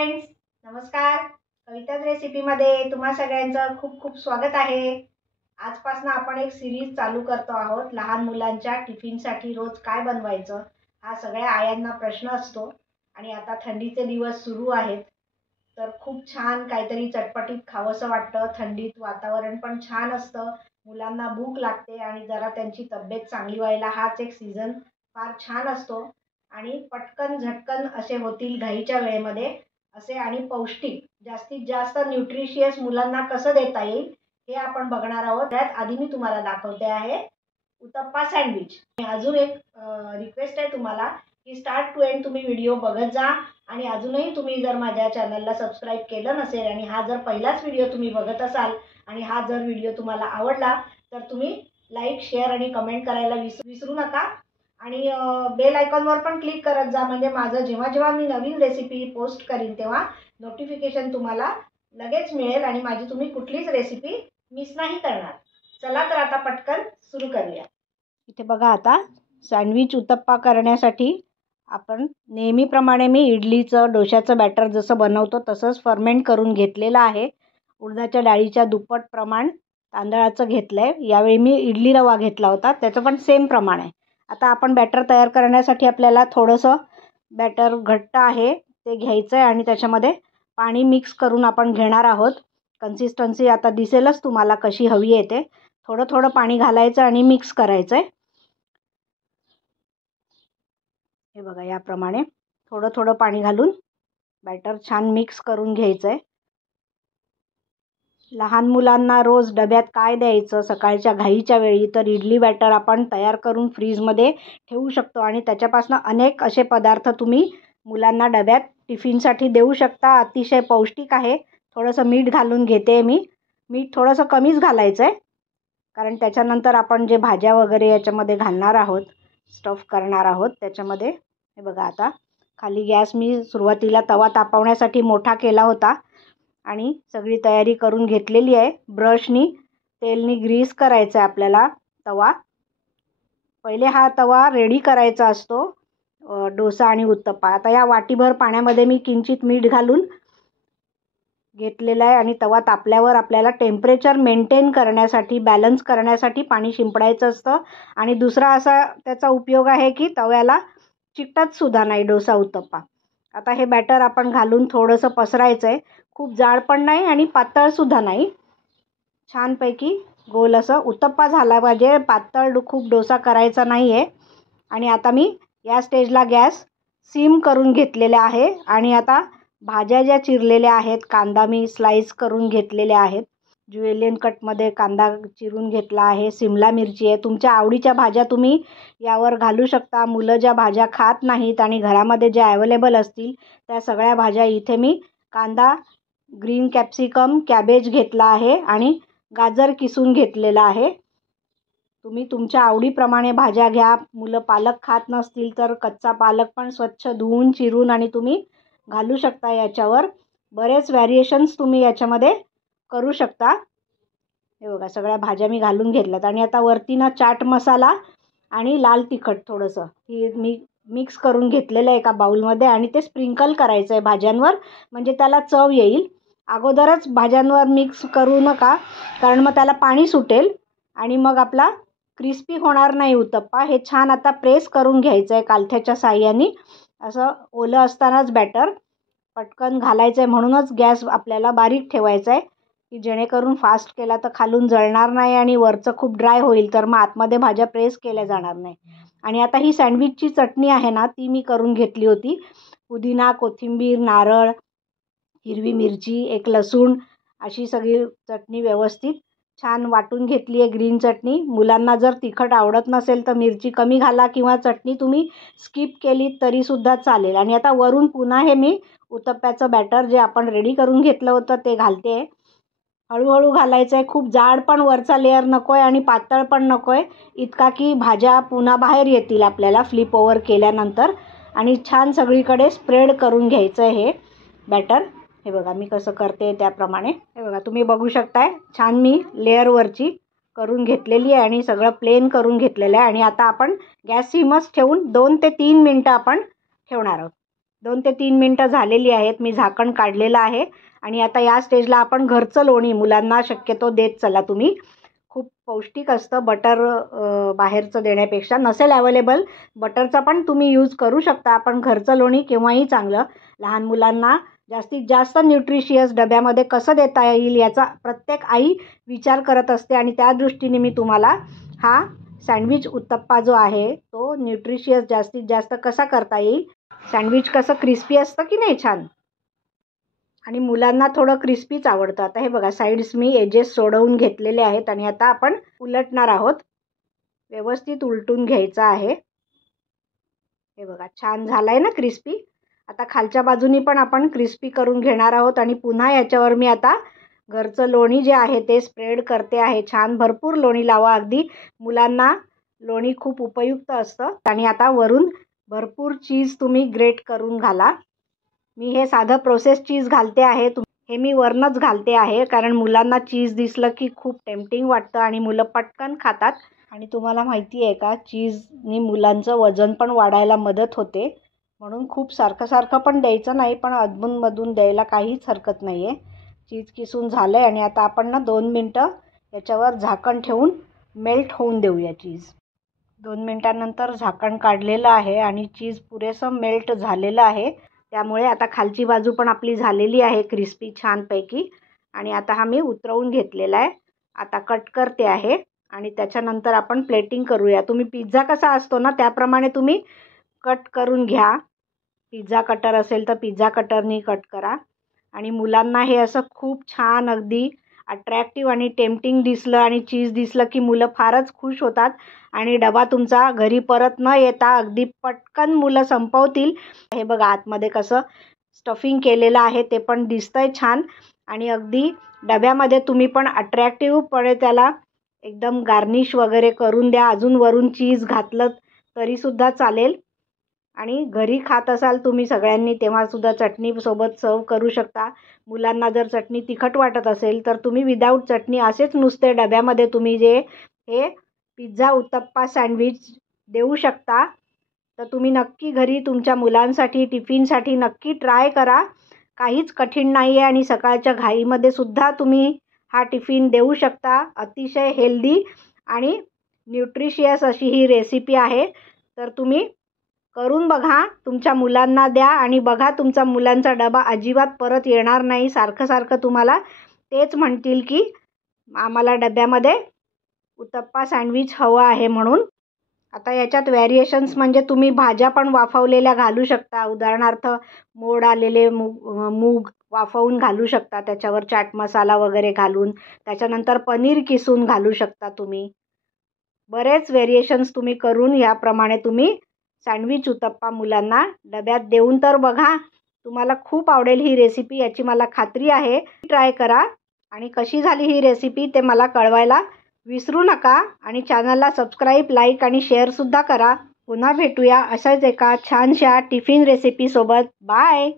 Friends, नमस्कार. कविताज रेसिपीमध्ये तुम्हा सगळ्यांचं खूप खूप स्वागत आहे. आजपासून आपण एक सिरीज चालू करतो आहोत. लहान मुलांच्या टिफिनसाठी रोज काय बनवायचं हा सगळ्या आयांना प्रश्न असतो. आणि आता थंडीचे दिवस सुरू आहेत, तर खूप छान काहीतरी चटपटीत खावंसं वाटतं. थंडीत वातावरण पण छान असतं, मुलांना भूक लागते आणि जरा त्यांची तब्येत चांगली व्हायला हाच एक सीझन फार छान असतो. आणि पटकन झटकन असे होतील घाईच्या वेळेमध्ये असे आणि पौष्टिक जास्तीत जास्त न्यूट्रिशियस मुलांना कसं देता येईल हे आपण बघणार आहोत. त्यात आधी मी तुम्हाला दाखवते आहे उत्तप्पा सँडविच. अजून एक रिक्वेस्ट आहे तुम्हाला की स्टार्ट टू एंड तुम्ही व्हिडिओ बघत जा. आणि अजूनही तुम्ही जर माझ्या चॅनलला सबस्क्राईब केलं नसेल आणि हा जर पहिलाच व्हिडिओ तुम्ही बघत असाल आणि हा जर व्हिडिओ तुम्हाला आवडला तर तुम्ही लाईक, शेअर आणि कमेंट करायला विसरू नका. आणि बेल आयकॉनवर पण क्लिक करत जा, म्हणजे माझं जेव्हा जेव्हा मी नवीन रेसिपी पोस्ट करीन तेव्हा नोटिफिकेशन तुम्हाला लगेच मिळेल आणि माझी तुम्ही कुठलीच रेसिपी मिस नाही करणार. चला तर आता पटकन सुरू करूया. इथे बघा, आता सँडविच उत्तप्पा करण्यासाठी आपण नेहमीप्रमाणे मी इडलीचं डोशाचं बॅटर जसं बनवतो तसंच फर्मेंट करून घेतलेलं आहे. उडदाच्या डाळीच्या दुप्पट प्रमाण तांदळाचं घेतलं आहे. यावेळी मी इडली रवा घेतला होता, त्याचं पण सेम प्रमाण आहे. आता आपण बॅटर तयार करण्यासाठी आपल्याला थोडंसं बॅटर घट्ट आहे ते घ्यायचं आहे आणि त्याच्यामध्ये पाणी मिक्स करून आपण घेणार आहोत. कन्सिस्टन्सी आता दिसेलच तुम्हाला कशी हवी आहे ते. थोडं थोडं पाणी घालायचं आणि मिक्स करायचं आहे. हे बघा, याप्रमाणे थोडं थोडं पाणी घालून बॅटर छान मिक्स करून घ्यायचं आहे. लहान मुलांना रोज डब्यात काय द्यायचं सकाळच्या घाईच्या वेळी, तर इडली बॅटर आपण तयार करून फ्रीजमध्ये ठेवू शकतो आणि त्याच्यापासून अनेक असे पदार्थ तुम्ही मुलांना डब्यात टिफिनसाठी देऊ शकता. अतिशय पौष्टिक आहे. थोडंसं मीठ घालून घेते मी. मीठ थोडंसं कमीच घालायचं आहे, कारण त्याच्यानंतर आपण जे भाज्या वगैरे याच्यामध्ये घालणार आहोत, स्टफ करणार आहोत त्याच्यामध्ये. हे बघा, आता खाली गॅस मी सुरुवातीला तवा तापवण्यासाठी मोठा केला होता आणि सगळी तयारी करून घेतलेली आहे. ब्रशनी तेलनी ग्रीस करायचं आहे आपल्याला तवा. पहिले हा तवा रेडी करायचा असतो डोसा आणि उत्तप्पा. आता या वाटीभर पाण्यामध्ये मी किंचित मीठ घालून घेतलेलं आहे आणि तवा तापल्यावर आपल्याला टेम्परेचर मेंटेन करण्यासाठी, बॅलन्स करण्यासाठी पाणी शिंपडायचं असतं. आणि दुसरा असा त्याचा उपयोग आहे की तव्याला चिकटत सुद्धा नाही डोसा उत्तप्पा. आता हे बॅटर आपण घालून थोडंसं पसरायचं आहे. खूप जाड पण नाही आणि पातळसुद्धा नाही. छानपैकी गोल असं उत्तप्पा झाला पाहिजे, पातळ खूप डोसा करायचा नाही आहे. आणि आता मी या स्टेजला गॅस सिम करून घेतलेला आहे. आणि आता भाज्या ज्या चिरलेल्या आहेत, कांदा मी स्लाईस करून घेतलेले आहेत. ज्युएलियन कटमध्ये कांदा चिरून घेतला आहे. सिमला मिरची आहे. तुमच्या आवडीच्या भाज्या तुम्ही यावर घालू शकता. मुलं ज्या भाज्या खात नाहीत आणि घरामध्ये ज्या अवेलेबल असतील त्या सगळ्या भाज्या इथे मी कांदा, ग्रीन कॅप्सिकम, कॅबेज घेतला आहे आणि गाजर किसून घेतलेला आहे. तुम्ही तुमच्या आवडीप्रमाणे भाज्या घ्या. मुलं पालक खात नसतील तर कच्चा पालक पण स्वच्छ धुवून चिरून आणि तुम्ही घालू शकता याच्यावर. बरेच व्हॅरिएशन्स तुम्ही याच्यामध्ये करू शकता. हे बघा, सगळ्या भाज्या मी घालून घेतल्यात. आणि आता वरतीनं चाट मसाला आणि लाल तिखट थोडंसं ही मी मिक्स करून घेतलेलं आहे एका बाउलमध्ये आणि ते स्प्रिंकल करायचं आहे भाज्यांवर, म्हणजे त्याला चव येईल. अगोदरच भाज्यांवर मिक्स करू नका, कारण मग त्याला पाणी सुटेल आणि मग आपला क्रिस्पी होणार नाही उत्तप्पा. हे छान आता प्रेस करून घ्यायचं आहे कालथ्याच्या साह्याने. असं ओलं असतानाच बॅटर पटकन घालायचं आहे, म्हणूनच गॅस आपल्याला बारीक ठेवायचा आहे की जेणेकरून फास्ट केला तर खालून जळणार नाही आणि वरचं खूप ड्राय होईल, तर मग आतमध्ये भाज्या प्रेस केल्या जाणार नाही. आणि आता ही सँडविचची चटणी आहे ना, ती मी करून घेतली होती. पुदिना, कोथिंबीर, नारळ, हिरवी मिरची, एक लसूण, अशी सगळी चटणी व्यवस्थित छान वाटून घेतली आहे. ग्रीन चटणी. मुलांना जर तिखट आवडत नसेल तर मिरची कमी घाला किंवा चटणी तुम्ही स्किप केली तरीसुद्धा चालेल. आणि आता वरून पुन्हा हे मी उत्तप्प्याचं बॅटर जे आपण रेडी करून घेतलं होतं ते घालते आहे. हळूहळू घालायचं आहे. खूप जाड पण वरचा लेअर नको आहे आणि पातळ पण नको आहे इतका की भाज्या पुन्हा बाहेर येतील आपल्याला फ्लिप ओव्हर केल्यानंतर. आणि छान सगळीकडे स्प्रेड करून घ्यायचं आहे हे बॅटर. हे बघा मी कसं करते त्याप्रमाणे. हे बघा, तुम्ही बघू शकताय छान मी लेअरवरची करून घेतलेली आहे आणि सगळं प्लेन करून घेतलेलं आहे. आणि आता आपण गॅस सिमच ठेवून 2 ते 3 मिनटं आपण ठेवणार आहोत. 2 ते 3 मिनटं झालेली आहेत. मी झाकण काढलेलं आहे आणि आता या स्टेजला आपण घरचं लोणी मुलांना शक्यतो देत चला तुम्ही. खूप पौष्टिक असतं बटर बाहेरचं देण्यापेक्षा. नसेल अवेलेबल बटरचा पण तुम्ही यूज करू शकता, पण घरचं लोणी केव्हाही चांगलं. लहान मुलांना जास्तीत जास्त न्यूट्रिशियस डब्यामध्ये कसं देता येईल याचा प्रत्येक आई विचार करत असते आणि त्या दृष्टीने मी तुम्हाला हा सँडविच उत्तप्पा जो आहे तो न्यूट्रिशियस जास्तीत जास्त कसा करता येईल. सँडविच कसं क्रिस्पी असतं की नाही छान, आणि मुलांना थोडं क्रिस्पीच आवडतं. आता हे बघा साईड्स मी एजेस सोडवून घेतलेले आहेत आणि आता आपण उलटणार आहोत. व्यवस्थित उलटून घ्यायचं आहे. हे बघा छान झालं आहे ना क्रिस्पी. आता खालच्या बाजूनी पण आपण क्रिस्पी करून घेणार आहोत आणि पुन्हा याच्यावर मी आता घरचं लोणी जे आहे ते स्प्रेड करते आहे. छान भरपूर लोणी लावा. अगदी मुलांना लोणी खूप उपयुक्त असतं. आणि आता वरून भरपूर चीज तुम्ही ग्रेट करून घाला. मी हे साधं प्रोसेस चीज घालते आहे. हे मी वरनंच घालते आहे कारण मुलांना चीज दिसलं की खूप टेम्पटिंग वाटतं आणि मुलं पटकन खातात. आणि तुम्हाला माहिती आहे का, चीजनी मुलांचं वजन पण वाढायला मदत होते. म्हणून खूप सारखं सारखं पण द्यायचं नाही, पण अधूनमधून द्यायला काहीच हरकत नाही आहे. चीज किसून झालं आहे आणि आता आपण ना 2 मिनटं याच्यावर झाकण ठेवून मेल्ट होऊन देऊया चीज. 2 मिनटानंतर झाकण काढलेलं आहे आणि चीज पुरेसं मेल्ट झालेलं आहे. त्यामुळे आता खालची बाजू पण आपली झालेली आहे क्रिस्पी छानपैकी. आणि आता हा मी उतरवून घेतलेला आहे. आता कट करते आहे आणि त्याच्यानंतर आपण प्लेटिंग करूया. तुम्ही पिझ्झा कसा असतो ना त्याप्रमाणे तुम्ही कट करून घ्या. पिझ्झा कटर असेल तर पिझ्झा कटरनी कट करा. आणि मुलांना हे असं खूप छान अगदी अट्रॅक्टिव्ह आणि टेम्पटिंग दिसलं आणि चीज दिसलं की मुलं फारच खुश होतात आणि डबा तुमचा घरी परत न येता अगदी पटकन मुलं संपवतील. हे बघा आतमध्ये कसं स्टफिंग केलेलं आहे ते पण दिसतंय छान. आणि अगदी डब्यामध्ये तुम्ही पण अट्रॅक्टिव्हपणे त्याला एकदम गार्निश वगैरे करून द्या. अजून वरून चीज घातलं तरीसुद्धा चालेल. आणि घरी खात असाल तुम्ही सगळ्यांनी तेव्हासुद्धा चटणीसोबत सर्व करू शकता. मुलांना जर चटणी तिखट वाटत असेल तर तुम्ही विदाऊट चटणी असेच नुसते डब्यामध्ये तुम्ही जे हे पिझ्झा उत्तप्पा सँडविच देऊ शकता. तर तुम्ही नक्की घरी तुमच्या मुलांसाठी टिफिनसाठी नक्की ट्राय करा. काहीच कठीण नाही आहे आणि सकाळच्या घाईमध्ये सुद्धा तुम्ही हा टिफिन देऊ शकता. अतिशय हेल्दी आणि न्यूट्रिशियस अशी ही रेसिपी आहे. तर तुम्ही करून बघा, तुमच्या मुलांना द्या आणि बघा तुमचा मुलांचा डबा अजिबात परत येणार नाही. सारखं सारखं तुम्हाला तेच म्हणतील की आम्हाला डब्यामध्ये उत्तप्पा सँडविच हवं आहे म्हणून. आता याच्यात व्हेरिएशन्स म्हणजे तुम्ही भाज्या पण वाफवलेल्या घालू शकता. उदाहरणार्थ मोड आलेले मूग वाफवून घालू शकता, त्याच्यावर चाट मसाला वगैरे घालून. त्याच्यानंतर पनीर किसून घालू शकता तुम्ही. बरेच व्हेरिएशन्स तुम्ही करून याप्रमाणे तुम्ही सँडविच उत्तप्पा मुलांना डब्यात देऊन तर बघा. तुम्हाला खूप आवडेल ही रेसिपी याची मला खात्री आहे. ट्राय करा आणि कशी झाली ही रेसिपी ते मला कळवायला विसरू नका. आणि चॅनलला सबस्क्राईब, लाईक आणि शेअरसुद्धा करा. पुन्हा भेटूया अशाच एका छानशा टिफिन रेसिपीसोबत. बाय.